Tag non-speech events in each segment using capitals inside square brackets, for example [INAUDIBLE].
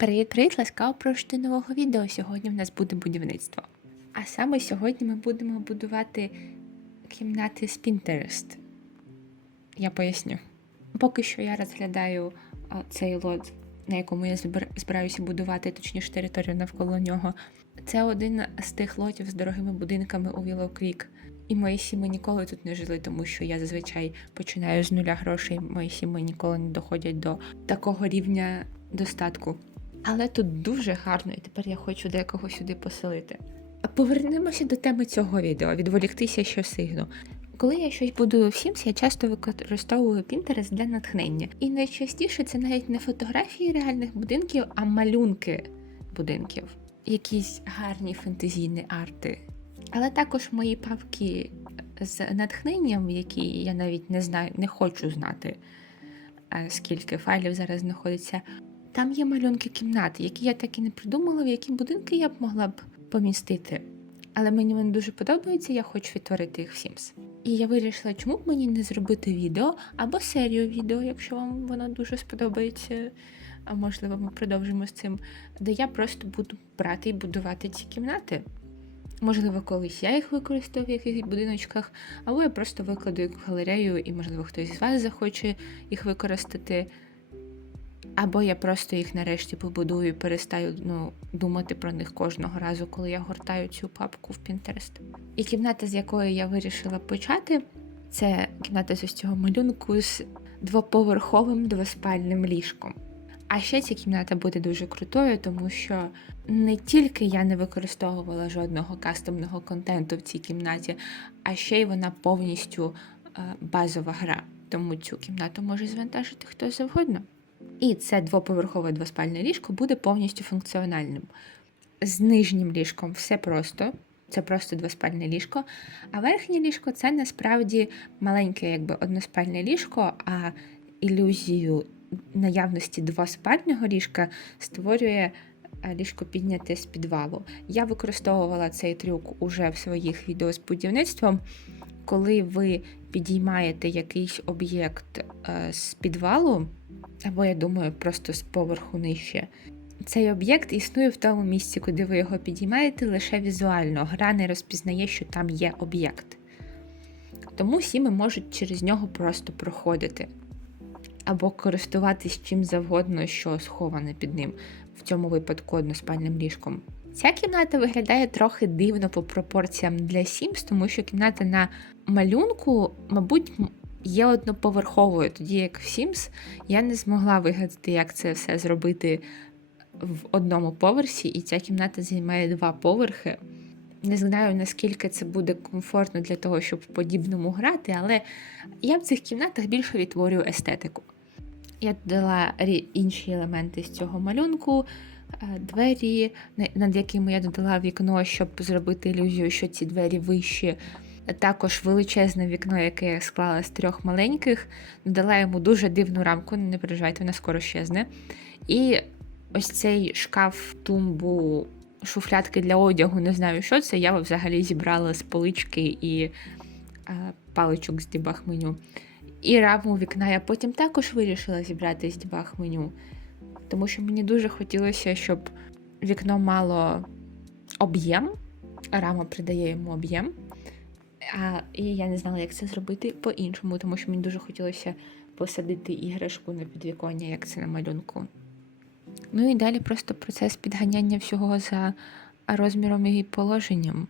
Привіт-привіт, ласкаво проти нового відео. Сьогодні в нас буде будівництво. А саме сьогодні ми будемо будувати кімнати з Pinterest. Я поясню. Поки що я розглядаю цей лот, на якому я збираюся будувати, точніше територію навколо нього. Це один з тих лотів з дорогими будинками у Willow Creek. І мої сіми ніколи тут не жили, тому що я зазвичай починаю з нуля грошей. Мої сіми ніколи не доходять до такого рівня достатку. Але тут дуже гарно, і тепер я хочу декого сюди поселити. А Повернемося до теми цього відео, відволіктися що сигну. Коли я щось будую в Sims, я часто використовую Pinterest для натхнення. І найчастіше це навіть не фотографії реальних будинків, а малюнки будинків. Якісь гарні фентезійні арти. Але також мої папки з натхненням, які я навіть не знаю, не хочу знати, е, скільки файлів зараз знаходиться. Там є малюнки кімнат, які я так і не придумала, в які будинки я б могла б помістити. Але мені вони дуже подобаються, я хочу відтворити їх в Sims. І я вирішила, чому б мені не зробити відео або серію відео, якщо вам воно дуже сподобається. А можливо, ми продовжимо з цим, де я просто буду брати і будувати ці кімнати. Можливо, колись я їх використаю в якихось будиночках, або я просто викладу їх в галерею, і, можливо, хтось з вас захоче їх використати. Або я просто їх нарешті побудую і перестаю ну, думати про них кожного разу, коли я гортаю цю папку в Pinterest. І кімната, з якої я вирішила почати, це кімната з ось цього малюнку з двоповерховим двоспальним ліжком. А ще ця кімната буде дуже крутою, тому що не тільки я не використовувала жодного кастомного контенту в цій кімнаті, а ще й вона повністю е, базова гра. Тому цю кімнату може звантажити хто завгодно. І це двоповерхове двоспальне ліжко буде повністю функціональним. З нижнім ліжком все просто, це просто двоспальне ліжко. А верхнє ліжко це насправді маленьке, якби односпальне ліжко, а ілюзію наявності двоспального ліжка створює е, ліжко підняте з підвалу. Я використовувала цей трюк уже в своїх відео з будівництвом. Коли ви підіймаєте якийсь об'єкт е, з підвалу, або, я думаю, просто з поверху нижче. Цей об'єкт існує в тому місці, куди ви його підіймаєте, лише візуально. Гра не розпізнає, що там є об'єкт. Тому сіми можуть через нього просто проходити. Або користуватись чим завгодно, що сховане під ним, в цьому випадку односпальним ліжком. Ця кімната виглядає трохи дивно по пропорціям для Sims, тому що кімната на малюнку, мабуть, є одноповерховою, тоді як в Sims я не змогла вигадати, як це все зробити в одному поверсі, і ця кімната займає два поверхи. Не знаю, наскільки це буде комфортно для того, щоб в подібному грати, але я в цих кімнатах більше відтворюю естетику. Я додала інші елементи з цього малюнку, е, двері, над якими я додала вікно, щоб зробити ілюзію, що ці двері вищі. Також величезне вікно, яке я склала з трьох маленьких, додала йому дуже дивну рамку, не переживайте, вона скоро щезне. І ось цей шкаф, тумбу, шуфлятки для одягу, не знаю, що це. Я взагалі зібрала з полички і е, паличок з дебаг меню. І раму вікна я потім також вирішила зібрати з дебаг меню, тому що мені дуже хотілося, щоб вікно мало об'єм, рама придає йому об'єм. А, і я не знала, як це зробити по-іншому, тому що мені дуже хотілося посадити іграшку на підвіконня, як це на малюнку. Ну і далі просто процес підганяння всього за розміром і положенням.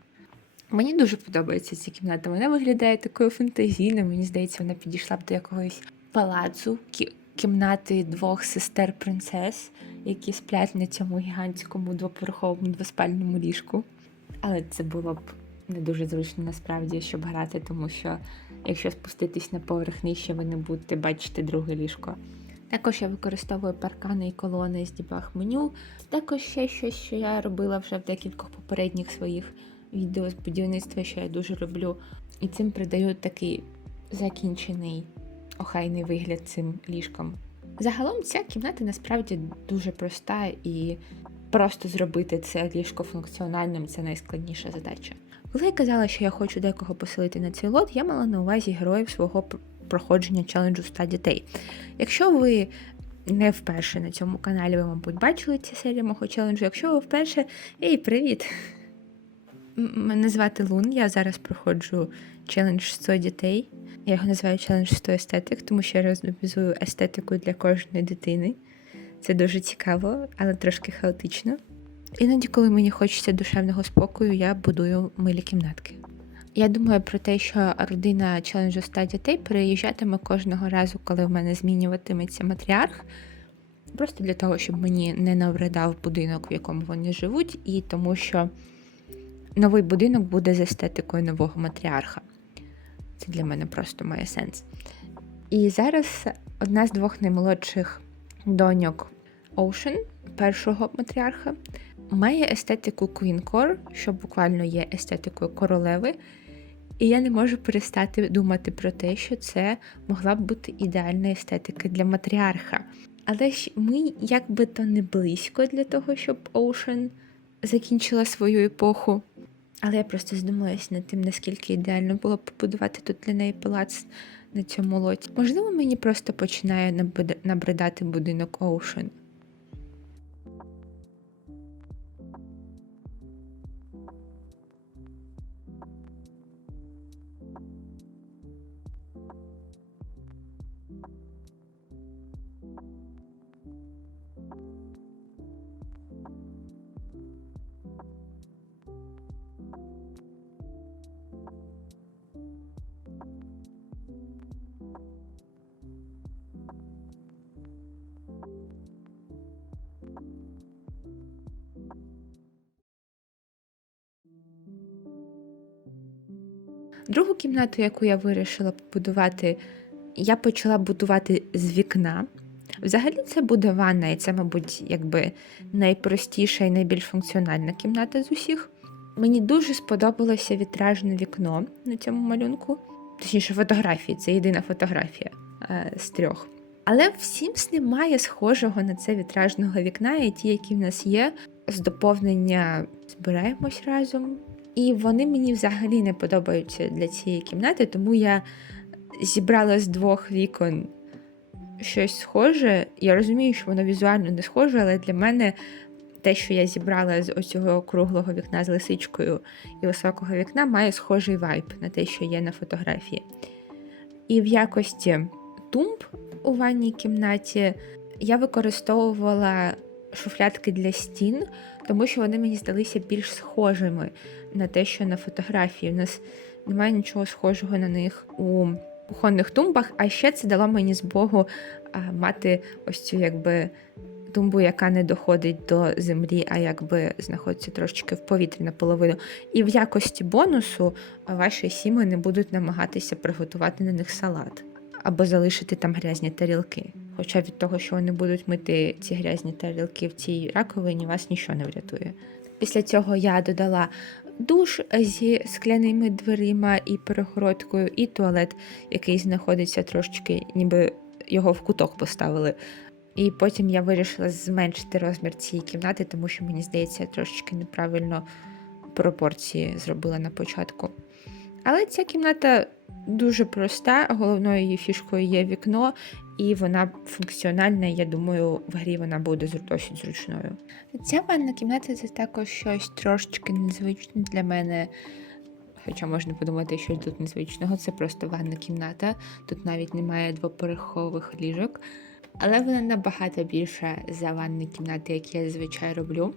Мені дуже подобається ця кімната. Вона виглядає такою фантазійною. Мені здається, вона підійшла б до якогось палацу, кі- кімнати двох сестер принцес, які сплять на цьому гігантському двоповерховому двоспальному ліжку. Але це було б не дуже зручно насправді, щоб грати, тому що якщо спуститись на поверх нижче, ви не будете бачити друге ліжко. Також я використовую паркани і колони з дебаг меню. Також ще щось, що я робила вже в декількох попередніх своїх відео з будівництва, що я дуже люблю. І цим придаю такий закінчений охайний вигляд цим ліжкам. Загалом ця кімната насправді дуже проста і просто зробити це ліжко функціональним це найскладніша задача. Коли я казала, що я хочу декого поселити на цей лот, я мала на увазі героїв свого проходження челенджу 100 дітей. Якщо ви не вперше на цьому каналі, ви, мабуть, бачили ці серії мого челенджу. Якщо ви вперше, ей, привіт! Мене звати Лун, я зараз проходжу челендж 100 дітей. Я його називаю челендж 100 естетик, тому що я розбізую естетику для кожної дитини. Це дуже цікаво, але трошки хаотично. Іноді, коли мені хочеться душевного спокою, я будую милі кімнатки. Я думаю про те, що родина челенджу 100 дітей переїжджатиме кожного разу, коли в мене змінюватиметься матріарх. Просто для того, щоб мені не навредав будинок, в якому вони живуть, і тому що новий будинок буде з естетикою нового матріарха. Це для мене просто має сенс. І зараз одна з двох наймолодших доньок Ocean, першого матріарха, має естетику Queen Core, що буквально є естетикою королеви. І я не можу перестати думати про те, що це могла б бути ідеальна естетика для матріарха. Але ж ми якби то не близько для того, щоб Ocean закінчила свою епоху. Але я просто задумалась над тим, наскільки ідеально було б побудувати тут для неї палац на цьому лоті. Можливо, мені просто починає набрида- набридати будинок Ocean. Другу кімнату, яку я вирішила побудувати, я почала будувати з вікна. Взагалі, це буде ванна, і це, мабуть, якби найпростіша і найбільш функціональна кімната з усіх. Мені дуже сподобалося вітражне вікно на цьому малюнку. Точніше, фотографії, це єдина фотографія е, з трьох. Але в Sims немає схожого на це вітражного вікна, і ті, які в нас є, з доповнення збираємось разом. І вони мені взагалі не подобаються для цієї кімнати, тому я зібрала з двох вікон щось схоже. Я розумію, що воно візуально не схоже, але для мене те, що я зібрала з оцього круглого вікна з лисичкою і високого вікна, має схожий вайб на те, що є на фотографії. І в якості тумб у ванній кімнаті я використовувала шуфлядки для стін, тому що вони мені здалися більш схожими на те, що на фотографії. У нас немає нічого схожого на них у кухонних тумбах, а ще це дало мені змогу а, мати ось цю якби тумбу, яка не доходить до землі, а якби знаходиться трошечки в повітрі наполовину. І в якості бонусу ваші сіми не будуть намагатися приготувати на них салат або залишити там грязні тарілки. Хоча від того, що вони будуть мити ці грязні тарілки в цій раковині, вас нічого не врятує. Після цього я додала душ зі скляними дверима і перегородкою, і туалет, який знаходиться трошечки, ніби його в куток поставили. І потім я вирішила зменшити розмір цієї кімнати, тому що мені здається, я трошечки неправильно пропорції зробила на початку. Але ця кімната дуже проста, головною її фішкою є вікно, і вона функціональна. Я думаю, в грі вона буде досить зручною. Ця ванна кімната це також щось трошечки незвичне для мене. Хоча можна подумати, що тут незвичного, це просто ванна кімната. Тут навіть немає двоповерхових ліжок, але вона набагато більша за ванні кімнати, які я зазвичай роблю.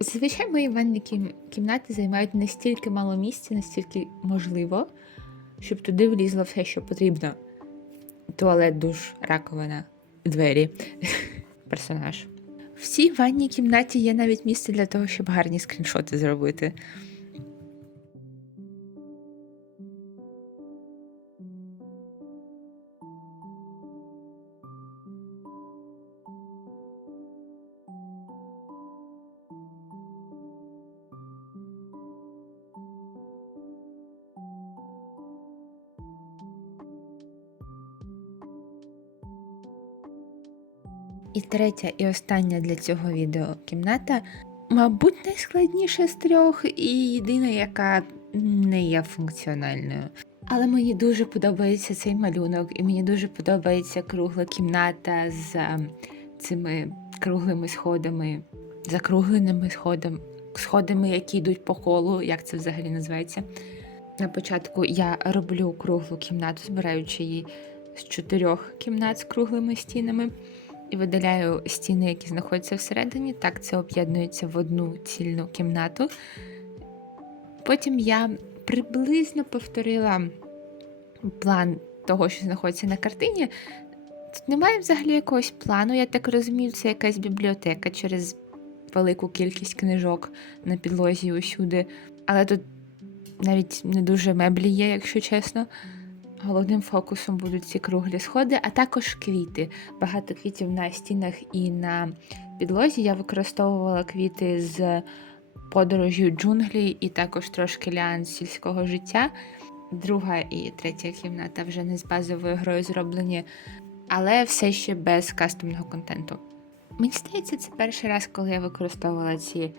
Зазвичай мої ванні кімнати займають настільки мало місця, настільки можливо, щоб туди влізло все, що потрібно. Туалет, душ, раковина, двері, [LAUGHS] персонаж. В цій ванній кімнаті є навіть місце для того, щоб гарні скріншоти зробити. І третя і остання для цього відео кімната, мабуть, найскладніша з трьох, і єдина, яка не є функціональною. Але мені дуже подобається цей малюнок, і мені дуже подобається кругла кімната з ем, цими круглими сходами, закругленими сходами, сходами, які йдуть по колу, як це взагалі називається. На початку я роблю круглу кімнату, збираючи її з чотирьох кімнат з круглими стінами і видаляю стіни, які знаходяться всередині. Так це об'єднується в одну цільну кімнату. Потім я приблизно повторила план того, що знаходиться на картині. Тут немає взагалі якогось плану. Я так розумію, це якась бібліотека через велику кількість книжок на підлозі усюди. Але тут навіть не дуже меблі є, якщо чесно. Головним фокусом будуть ці круглі сходи, а також квіти. Багато квітів на стінах і на підлозі. Я використовувала квіти з подорожі джунглі і також трошки ліан сільського життя. Друга і третя кімната вже не з базовою грою зроблені, але все ще без кастомного контенту. Мені здається, це перший раз, коли я використовувала ці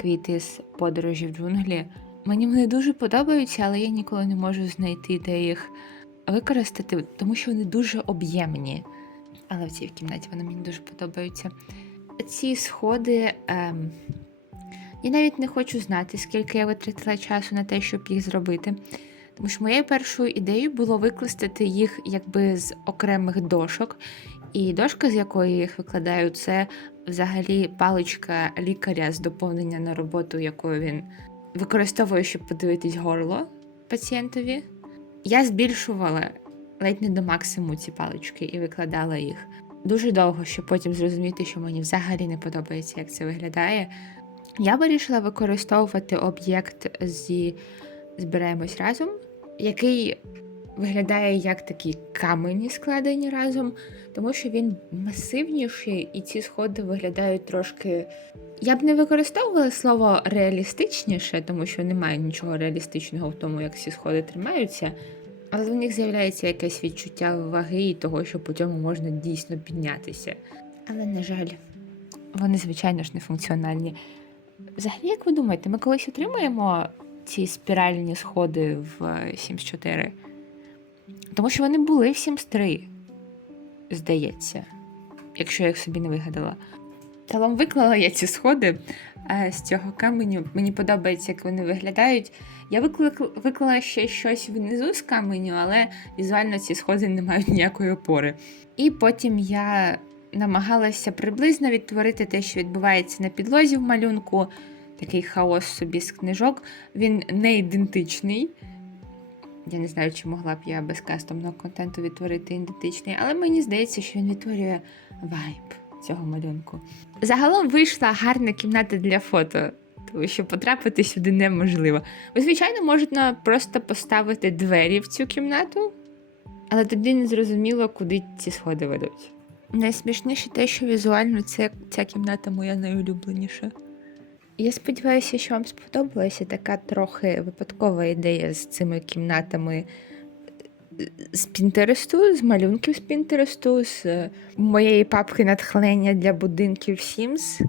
квіти з подорожі в джунглі. Мені вони дуже подобаються, але я ніколи не можу знайти, де їх використати, тому що вони дуже об'ємні. Але в цій кімнаті вони мені дуже подобаються. Ці сходи. Ем... Я навіть не хочу знати, скільки я витратила часу на те, щоб їх зробити. Тому що моєю першою ідеєю було викластити їх якби з окремих дошок. І дошка, з якої я їх викладаю, це взагалі паличка лікаря з доповнення на роботу, якою він використовує, щоб подивитись горло пацієнтові. Я збільшувала ледь не до максимуму ці палички і викладала їх дуже довго, щоб потім зрозуміти, що мені взагалі не подобається, як це виглядає. Я вирішила використовувати об'єкт зі збираємось разом, який виглядає як такі камені складені разом, тому що він масивніший, і ці сходи виглядають трошки. Я б не використовувала слово реалістичніше, тому що немає нічого реалістичного в тому, як ці сходи тримаються. Але в них з'являється якесь відчуття ваги і того, що по цьому можна дійсно піднятися. Але, на жаль, вони, звичайно ж, не функціональні. Взагалі, як ви думаєте, ми колись отримаємо ці спіральні сходи в Sims 4? Тому що вони були в Sims 3, здається, якщо я їх собі не вигадала. Та виклала я ці сходи е, з цього каменю. Мені подобається, як вони виглядають. Я виклала ще щось внизу з каменю, але візуально ці сходи не мають ніякої опори. І потім я намагалася приблизно відтворити те, що відбувається на підлозі в малюнку. Такий хаос собі з книжок. Він не ідентичний. Я не знаю, чи могла б я без кастомного контенту відтворити ідентичний, але мені здається, що він відтворює вайб цього малюнку. Загалом вийшла гарна кімната для фото, тому що потрапити сюди неможливо. Ви, звичайно, можна просто поставити двері в цю кімнату, але тоді не зрозуміло, куди ці сходи ведуть. Найсмішніше те, що візуально це, ця кімната моя найулюбленіша. Я сподіваюся, що вам сподобалася така трохи випадкова ідея з цими кімнатами з Пінтересту, з малюнків з Пінтересту, з моєї папки натхнення для будинків Sims.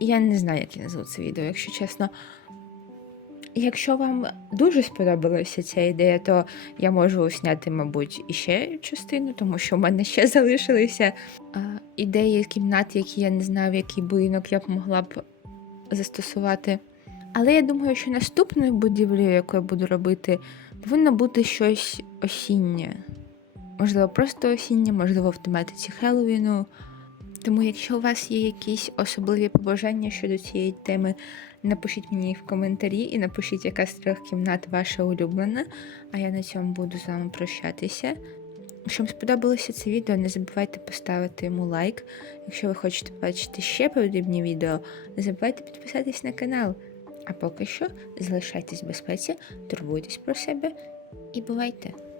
Я не знаю, як я назву це відео, якщо чесно. Якщо вам дуже сподобалася ця ідея, то я можу зняти, мабуть, іще частину, тому що в мене ще залишилися а, ідеї кімнат, які я не знаю, в який будинок я б могла б застосувати. Але я думаю, що наступною будівлею, яку я буду робити, повинно бути щось осіннє. Можливо, просто осіннє, можливо, в тематиці Хеллоуіну. Тому, якщо у вас є якісь особливі побажання щодо цієї теми, напишіть мені в коментарі і напишіть, яка з трьох кімнат ваша улюблена. А я на цьому буду з вами прощатися. Якщо вам сподобалося це відео, не забувайте поставити йому лайк. Якщо ви хочете бачити ще подібні відео, не забувайте підписатись на канал. А поки що залишайтесь в безпеці, турбуйтесь про себе і бувайте!